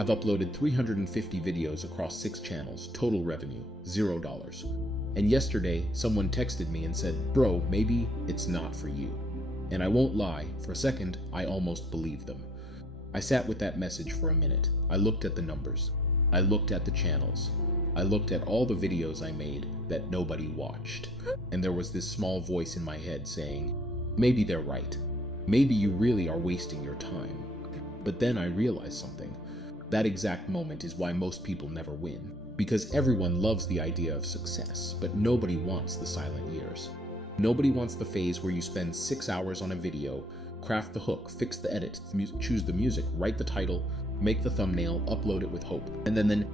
I've uploaded 350 videos across 6 channels, total revenue, $0. And yesterday, someone texted me and said, bro, maybe it's not for you. And I won't lie, for a second, I almost believed them. I sat with that message for a minute. I looked at the numbers. I looked at the channels. I looked at all the videos I made that nobody watched. And there was this small voice in my head saying, maybe they're right. Maybe you really are wasting your time. But then I realized something. That exact moment is why most people never win. Because everyone loves the idea of success, but nobody wants the silent years. Nobody wants the phase where you spend 6 hours on a video, craft the hook, fix the edit, choose the music, write the title, make the thumbnail, upload it with hope. And then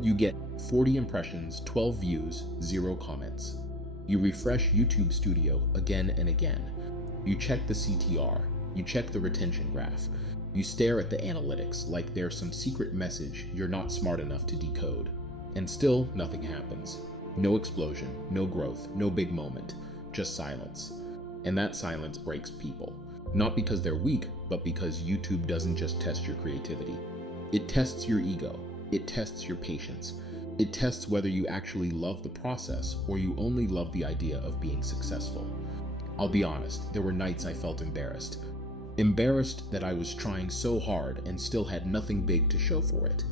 you get 40 impressions, 12 views, 0 comments. You refresh YouTube Studio again and again. You check the CTR, you check the retention graph. You stare at the analytics like there's some secret message you're not smart enough to decode. And still, nothing happens. No explosion, no growth, no big moment, just silence. And that silence breaks people. Not because they're weak, but because YouTube doesn't just test your creativity. It tests your ego. It tests your patience. It tests whether you actually love the process or you only love the idea of being successful. I'll be honest, there were nights I felt embarrassed. Embarrassed that I was trying so hard and still had nothing big to show for it.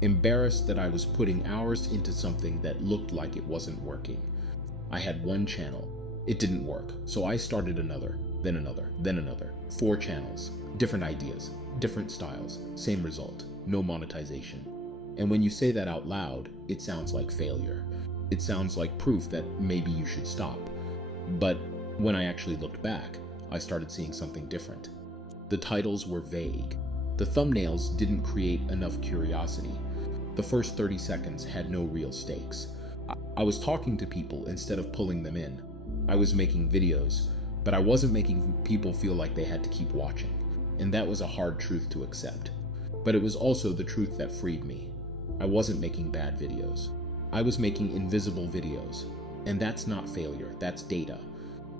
Embarrassed that I was putting hours into something that looked like it wasn't working. I had one channel. It didn't work, so I started another, then another, then another. 4 channels, different ideas, different styles, same result, no monetization. And when you say that out loud, it sounds like failure. It sounds like proof that maybe you should stop. But when I actually looked back, I started seeing something different. The titles were vague. The thumbnails didn't create enough curiosity. The first 30 seconds had no real stakes. I was talking to people instead of pulling them in. I was making videos, but I wasn't making people feel like they had to keep watching. And that was a hard truth to accept. But it was also the truth that freed me. I wasn't making bad videos. I was making invisible videos. And that's not failure, that's data.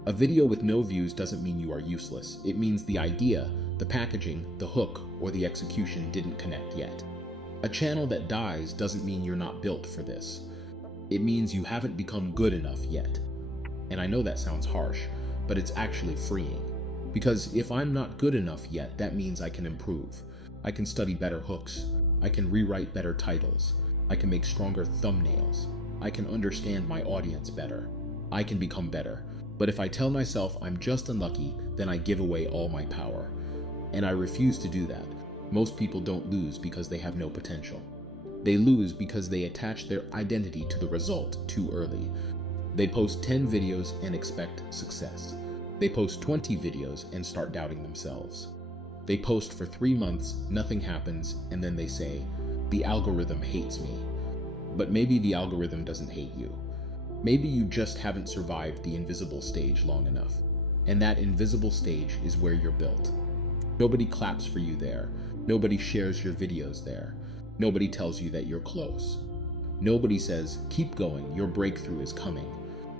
A video with no views doesn't mean you are useless. It means the idea, the packaging, the hook, or the execution didn't connect yet. A channel that dies doesn't mean you're not built for this. It means you haven't become good enough yet. And I know that sounds harsh, but it's actually freeing. Because if I'm not good enough yet, that means I can improve. I can study better hooks. I can rewrite better titles. I can make stronger thumbnails. I can understand my audience better. I can become better. But if I tell myself I'm just unlucky, then I give away all my power. And I refuse to do that. Most people don't lose because they have no potential. They lose because they attach their identity to the result too early. They post 10 videos and expect success. They post 20 videos and start doubting themselves. They post for 3 months, nothing happens, and then they say, the algorithm hates me. But maybe the algorithm doesn't hate you. Maybe you just haven't survived the invisible stage long enough. And that invisible stage is where you're built. Nobody claps for you there. Nobody shares your videos there. Nobody tells you that you're close. Nobody says, keep going, your breakthrough is coming.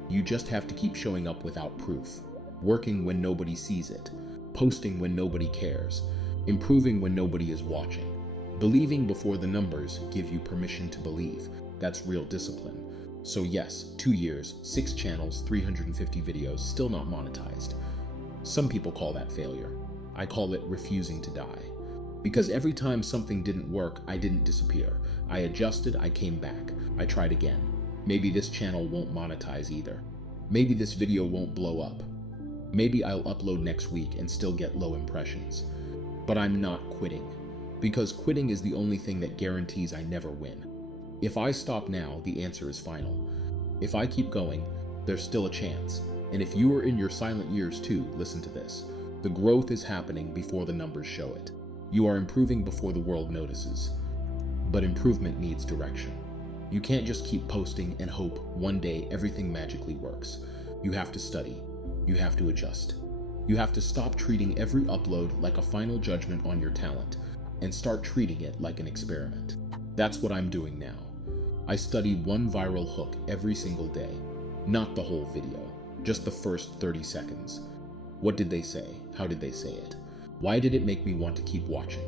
You just have to keep showing up without proof. Working when nobody sees it. Posting when nobody cares. Improving when nobody is watching. Believing before the numbers give you permission to believe. That's real discipline. So yes, 2 years, 6 channels, 350 videos, still not monetized. Some people call that failure. I call it refusing to die. Because every time something didn't work, I didn't disappear. I adjusted, I came back. I tried again. Maybe this channel won't monetize either. Maybe this video won't blow up. Maybe I'll upload next week and still get low impressions. But I'm not quitting. Because quitting is the only thing that guarantees I never win. If I stop now, the answer is final. If I keep going, there's still a chance. And if you are in your silent years too, listen to this. The growth is happening before the numbers show it. You are improving before the world notices. But improvement needs direction. You can't just keep posting and hope one day everything magically works. You have to study. You have to adjust. You have to stop treating every upload like a final judgment on your talent and start treating it like an experiment. That's what I'm doing now. I study one viral hook every single day, not the whole video, just the first 30 seconds. What did they say? How did they say it? Why did it make me want to keep watching?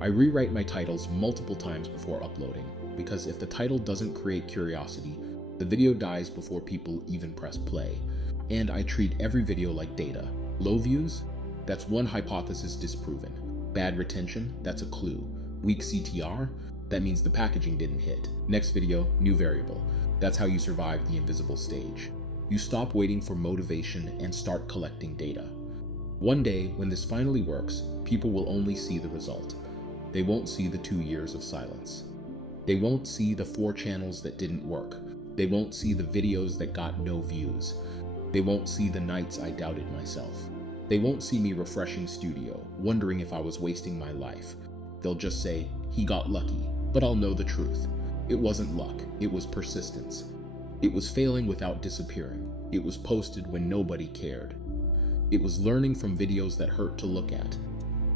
I rewrite my titles multiple times before uploading, because if the title doesn't create curiosity, the video dies before people even press play. And I treat every video like data. Low views? That's one hypothesis disproven. Bad retention? That's a clue. Weak CTR? That means the packaging didn't hit. Next video, new variable. That's how you survive the invisible stage. You stop waiting for motivation and start collecting data. One day, when this finally works, people will only see the result. They won't see the 2 years of silence. They won't see the 4 channels that didn't work. They won't see the videos that got no views. They won't see the nights I doubted myself. They won't see me refreshing studio, wondering if I was wasting my life. They'll just say, he got lucky, but I'll know the truth. It wasn't luck, it was persistence. It was failing without disappearing. It was posted when nobody cared. It was learning from videos that hurt to look at.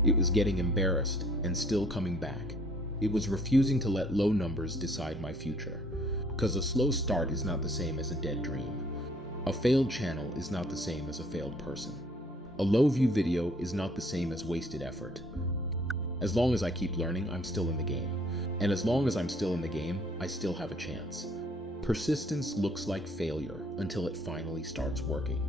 It was getting embarrassed and still coming back. It was refusing to let low numbers decide my future. Because a slow start is not the same as a dead dream. A failed channel is not the same as a failed person. A low view video is not the same as wasted effort. As long as I keep learning, I'm still in the game. And as long as I'm still in the game, I still have a chance. Persistence looks like failure until it finally starts working.